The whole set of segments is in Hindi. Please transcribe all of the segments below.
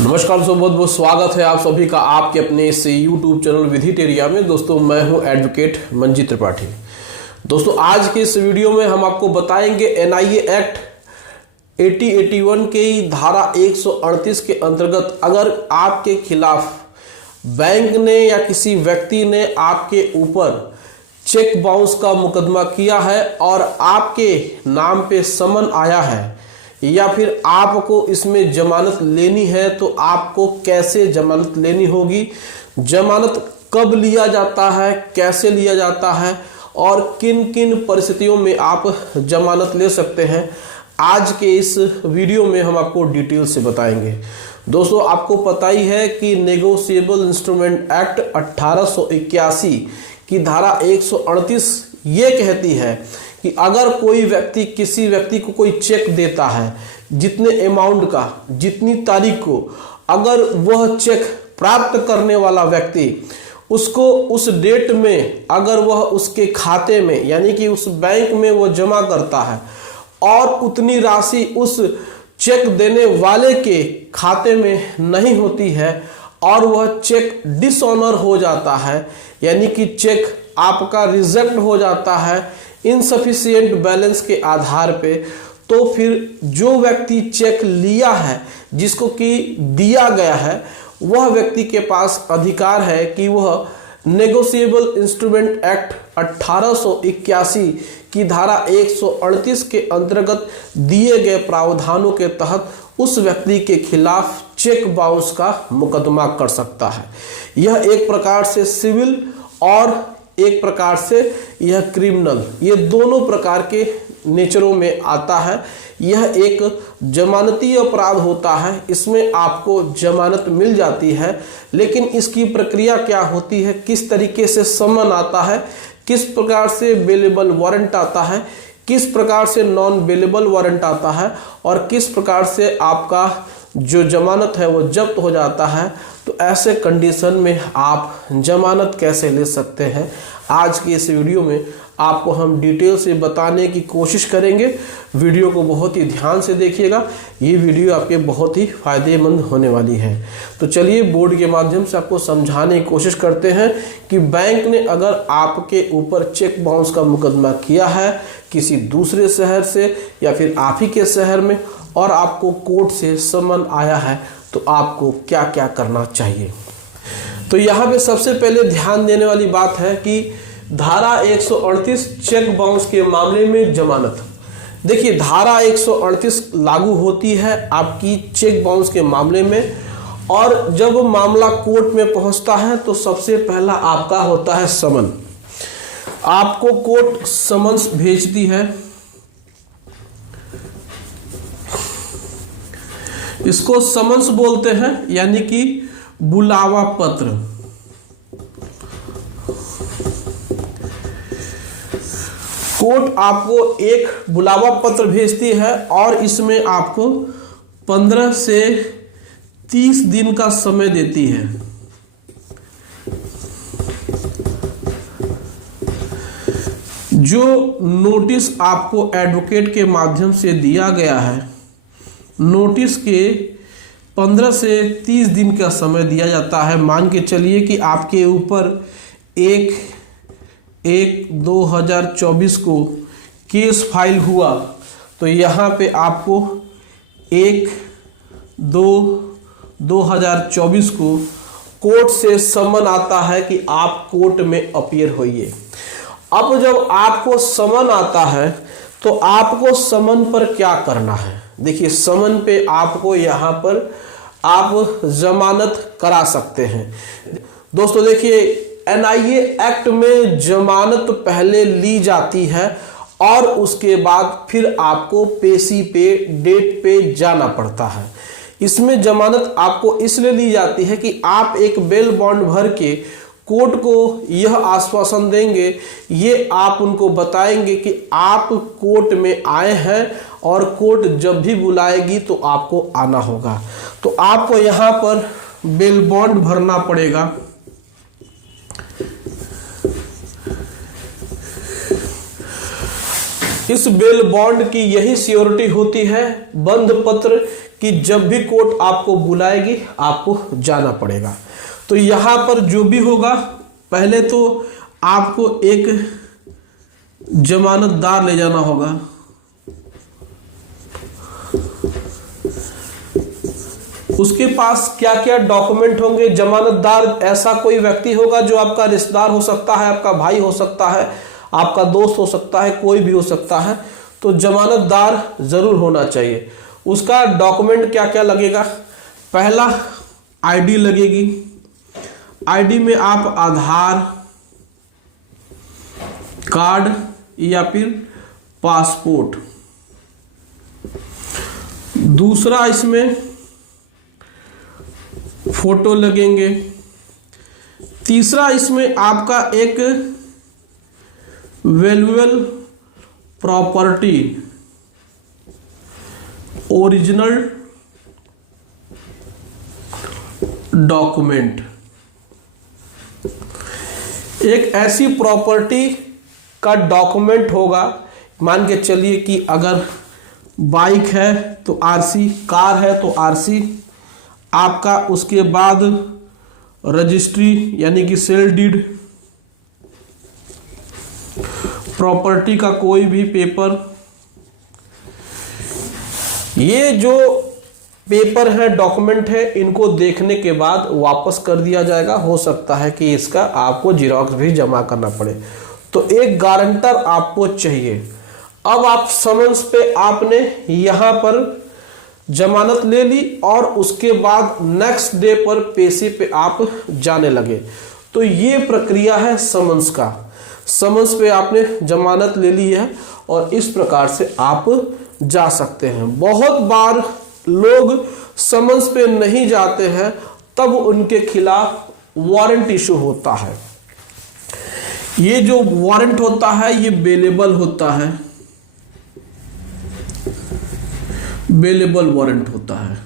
नमस्कार दोस्तों, बहुत बहुत स्वागत है आप सभी का आपके अपने इस YouTube चैनल विधिटेरिया में। दोस्तों मैं हूं एडवोकेट मंजीत त्रिपाठी। दोस्तों आज के इस वीडियो में हम आपको बताएंगे एनआईए एक्ट 8081 की धारा 138 के अंतर्गत अगर आपके खिलाफ बैंक ने या किसी व्यक्ति ने आपके ऊपर चेक बाउंस का मुकदमा किया है और आपके नाम पे समन आया है या फिर आपको इसमें जमानत लेनी है, तो आपको कैसे जमानत लेनी होगी, जमानत कब लिया जाता है, कैसे लिया जाता है और किन किन परिस्थितियों में आप जमानत ले सकते हैं, आज के इस वीडियो में हम आपको डिटेल से बताएंगे। दोस्तों आपको पता ही है कि नेगोशिएबल इंस्ट्रूमेंट एक्ट 1881 की धारा 138 ये कहती है कि अगर कोई व्यक्ति किसी व्यक्ति को कोई चेक देता है जितने अमाउंट का, जितनी तारीख को, अगर वह चेक प्राप्त करने वाला व्यक्ति उसको उस डेट में अगर वह उसके खाते में यानी कि उस बैंक में वो जमा करता है और उतनी राशि उस चेक देने वाले के खाते में नहीं होती है और वह चेक डिसऑनर हो जाता है, यानी कि चेक आपका रिजेक्ट हो जाता है इनसफिशिएंट बैलेंस के आधार पे, तो फिर जो व्यक्ति चेक लिया है, जिसको कि दिया गया है, वह व्यक्ति के पास अधिकार है कि वह नेगोशिएबल इंस्ट्रूमेंट एक्ट 1881 की धारा 138 के अंतर्गत दिए गए प्रावधानों के तहत उस व्यक्ति के खिलाफ चेक बाउंस का मुकदमा कर सकता है। यह एक प्रकार से सिविल और एक प्रकार से यह क्रिमिनल, ये दोनों प्रकार के नेचरों में आता है। यह एक जमानती अपराध होता है, इसमें आपको जमानत मिल जाती है, लेकिन इसकी प्रक्रिया क्या होती है, किस तरीके से समन आता है, किस प्रकार से बेलेबल वारंट आता है, किस प्रकार से नॉन बेलेबल वारंट आता है और किस प्रकार से आपका जो जमानत है वो जब्त हो जाता है, तो ऐसे कंडीशन में आप जमानत कैसे ले सकते हैं, आज की इस वीडियो में आपको हम डिटेल से बताने की कोशिश करेंगे। वीडियो को बहुत ही ध्यान से देखिएगा, ये वीडियो आपके बहुत ही फायदेमंद होने वाली है। तो चलिए बोर्ड के माध्यम से आपको समझाने की कोशिश करते हैं कि बैंक ने अगर आपके ऊपर चेक बाउंस का मुकदमा किया है किसी दूसरे शहर से या फिर आप ही के शहर में और आपको कोर्ट से समन आया है, तो आपको क्या क्या करना चाहिए। तो यहाँ पे सबसे पहले ध्यान देने वाली बात है कि धारा 138 चेक बाउंस के मामले में जमानत। देखिए धारा 138 लागू होती है आपकी चेक बाउंस के मामले में, और जब मामला कोर्ट में पहुंचता है तो सबसे पहला आपका होता है समन। आपको कोर्ट समन्स भेजती है, इसको समन्स बोलते हैं, यानी कि बुलावा पत्र। कोर्ट आपको एक बुलावा पत्र भेजती है और इसमें आपको 15 से 30 दिन का समय देती है। जो नोटिस आपको एडवोकेट के माध्यम से दिया गया है, नोटिस के 15 से 30 दिन का समय दिया जाता है। मान के चलिए कि आपके ऊपर 1/1/2024 को केस फाइल हुआ, तो यहाँ पे आपको 1/2/2024 को कोर्ट से समन आता है कि आप कोर्ट में अपीयर होइए। अब जब आपको समन आता है तो आपको समन पर क्या करना है। देखिए समन पे आपको यहाँ पर आप जमानत करा सकते हैं। दोस्तों देखिए एनआईए एक्ट में जमानत पहले ली जाती है और उसके बाद फिर आपको पेशी पे डेट पे जाना पड़ता है। इसमें जमानत आपको इसलिए ली जाती है कि आप एक बेल बॉन्ड भर के कोर्ट को यह आश्वासन देंगे, ये आप उनको बताएंगे कि आप कोर्ट में आए हैं और कोर्ट जब भी बुलाएगी तो आपको आना होगा। तो आपको यहाँ पर बेल बॉन्ड भरना पड़ेगा। इस बेल बॉन्ड की यही सियोरिटी होती है बंध पत्र कि जब भी कोर्ट आपको बुलाएगी आपको जाना पड़ेगा। तो यहां पर जो भी होगा, पहले तो आपको एक जमानतदार ले जाना होगा। उसके पास क्या क्या डॉक्यूमेंट होंगे। जमानतदार ऐसा कोई व्यक्ति होगा जो आपका रिश्तेदार हो सकता है, आपका भाई हो सकता है, आपका दोस्त हो सकता है, कोई भी हो सकता है। तो जमानतदार जरूर होना चाहिए। उसका डॉक्यूमेंट क्या क्या लगेगा। पहला आईडी लगेगी। आईडी में आप आधार कार्ड या फिर पासपोर्ट। दूसरा इसमें फोटो लगेंगे। तीसरा इसमें आपका एक वैल्यूएबल प्रॉपर्टी ओरिजिनल डॉक्यूमेंट, एक ऐसी प्रॉपर्टी का डॉक्यूमेंट होगा। मान के चलिए कि अगर बाइक है तो आरसी, कार है तो आरसी आपका, उसके बाद रजिस्ट्री यानी कि सेल डीड, प्रॉपर्टी का कोई भी पेपर। ये जो पेपर है, डॉक्यूमेंट है, इनको देखने के बाद वापस कर दिया जाएगा। हो सकता है कि इसका आपको जिरॉक्स भी जमा करना पड़े। तो एक गारंटर आपको चाहिए। अब आप समन्स पे आपने यहां पर जमानत ले ली और उसके बाद नेक्स्ट डे पर पेशी पे आप जाने लगे। तो ये प्रक्रिया है समन्स का। समन्स पे आपने जमानत ले ली है और इस प्रकार से आप जा सकते हैं। बहुत बार लोग समन्स पे नहीं जाते हैं, तब उनके खिलाफ वारंट इशू होता है। ये जो वारंट होता है ये बेलेबल होता है, बेलेबल वारंट होता है।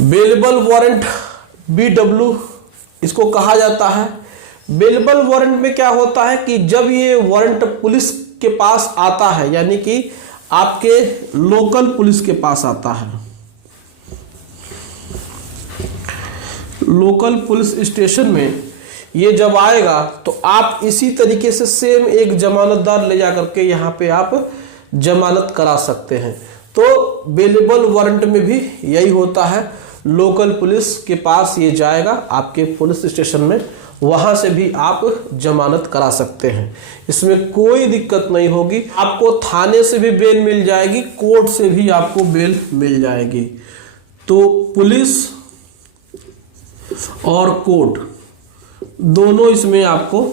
बेलेबल वारंट BW इसको कहा जाता है। बेलेबल वारंट में क्या होता है कि जब ये वारंट पुलिस के पास आता है, यानी कि आपके लोकल पुलिस के पास आता है, लोकल पुलिस स्टेशन में ये जब आएगा तो आप इसी तरीके से सेम एक जमानतदार ले जा करके यहाँ पे आप जमानत करा सकते हैं। तो बेलेबल वारंट में भी यही होता है। लोकल पुलिस के पास ये जाएगा आपके पुलिस स्टेशन में, वहां से भी आप जमानत करा सकते हैं। इसमें कोई दिक्कत नहीं होगी। आपको थाने से भी बेल मिल जाएगी, कोर्ट से भी आपको बेल मिल जाएगी। तो पुलिस और कोर्ट दोनों इसमें आपको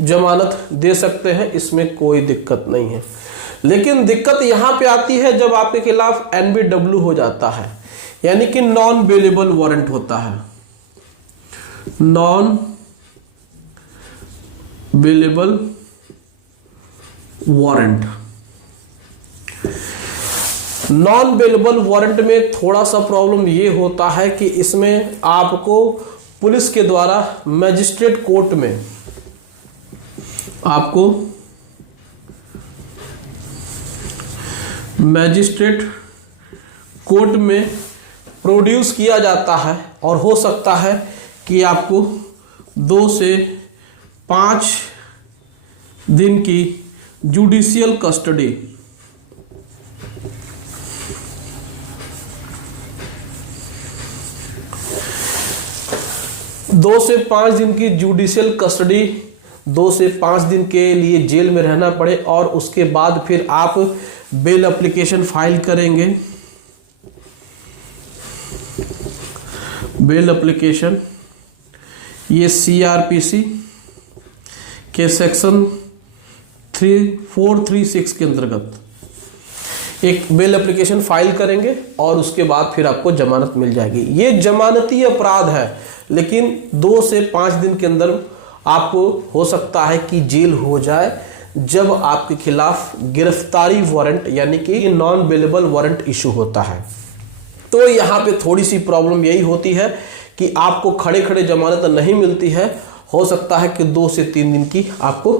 जमानत दे सकते हैं, इसमें कोई दिक्कत नहीं है। लेकिन दिक्कत यहां पे आती है जब आपके खिलाफ NBW हो जाता है, यानी कि नॉन बेलेबल वारंट होता है। Non bailable warrant, non bailable warrant में थोड़ा सा प्रॉब्लम ये होता है कि इसमें आपको पुलिस के द्वारा मजिस्ट्रेट कोर्ट में आपको मजिस्ट्रेट कोर्ट में प्रोड्यूस किया जाता है और हो सकता है कि आपको 2 से 5 दिन की जुडिशियल कस्टडी, दो से 5 दिन की जुडिशियल कस्टडी, 2 से 5 दिन के लिए जेल में रहना पड़े और उसके बाद फिर आप बेल एप्लीकेशन फाइल करेंगे। बेल एप्लीकेशन ये CRPC के सेक्शन 3436 के अंतर्गत एक बेल एप्लीकेशन फाइल करेंगे और उसके बाद फिर आपको जमानत मिल जाएगी। ये जमानती अपराध है, लेकिन 2 से 5 दिन के अंदर आपको हो सकता है कि जेल हो जाए जब आपके खिलाफ गिरफ्तारी वारंट यानी कि नॉन बेलेबल वारंट इशू होता है। तो यहाँ पे थोड़ी सी प्रॉब्लम यही होती है कि आपको खड़े खड़े जमानत नहीं मिलती है, हो सकता है कि 2 से 3 दिन की आपको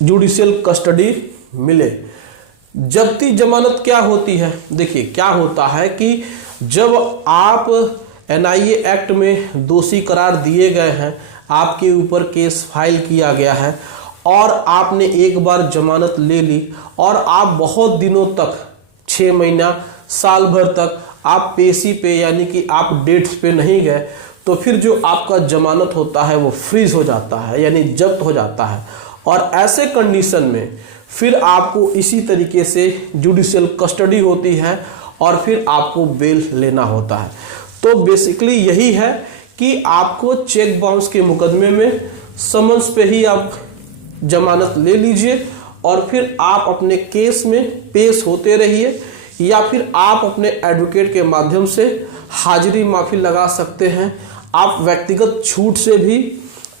जुडिशियल कस्टडी मिले। जब्ती जमानत क्या होती है? देखिए क्या होता है कि जब आप एनआईए एक्ट में दोषी करार दिए गए हैं, आपके ऊपर केस फाइल किया गया है और आपने एक बार जमानत ले ली और आप बहुत दिनों तक 6 महीना साल भर तक आप पेशी पे यानी कि आप डेट्स पे नहीं गए, तो फिर जो आपका जमानत होता है वो फ्रीज हो जाता है यानी जब्त हो जाता है। और ऐसे कंडीशन में फिर आपको इसी तरीके से जुडिशियल कस्टडी होती है और फिर आपको बेल लेना होता है। तो बेसिकली यही है कि आपको चेक बाउंस के मुकदमे में समन्स पे ही आप जमानत ले लीजिए और फिर आप अपने केस में पेश होते रहिए, या फिर आप अपने एडवोकेट के माध्यम से हाजिरी माफी लगा सकते हैं। आप व्यक्तिगत छूट से भी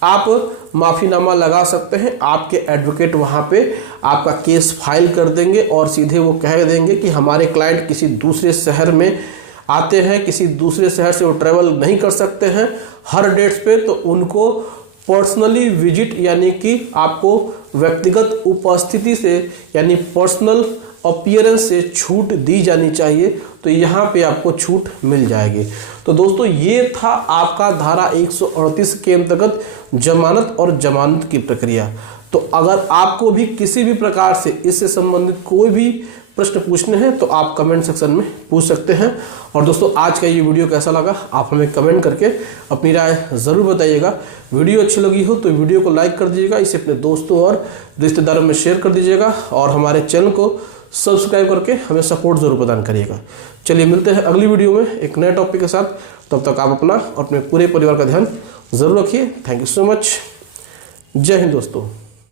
आप माफीनामा लगा सकते हैं। आपके एडवोकेट वहां पे आपका केस फाइल कर देंगे और सीधे वो कह देंगे कि हमारे क्लाइंट किसी दूसरे शहर में आते हैं, किसी दूसरे शहर से वो ट्रेवल नहीं कर सकते हैं हर डेट्स पे, तो उनको पर्सनली विजिट यानी कि आपको व्यक्तिगत उपस्थिति से यानी पर्सनल अपीयरेंस से छूट दी जानी चाहिए। तो यहाँ पे आपको छूट मिल जाएगी। तो दोस्तों ये था आपका धारा 138 के अंतर्गत जमानत और जमानत की प्रक्रिया। तो अगर आपको भी किसी भी प्रकार से इससे संबंधित कोई भी प्रश्न पूछने हैं तो आप कमेंट सेक्शन में पूछ सकते हैं। और दोस्तों आज का ये वीडियो कैसा लगा आप हमें कमेंट करके अपनी राय ज़रूर बताइएगा। वीडियो अच्छी लगी हो तो वीडियो को लाइक कर दीजिएगा, इसे अपने दोस्तों और रिश्तेदारों में शेयर कर दीजिएगा और हमारे चैनल को सब्सक्राइब करके हमें सपोर्ट जरूर प्रदान करिएगा। चलिए मिलते हैं अगली वीडियो में एक नए टॉपिक के साथ। तब तक आप अपना और अपने पूरे परिवार का ध्यान जरूर रखिए। Thank you so much. जय हिंद दोस्तों।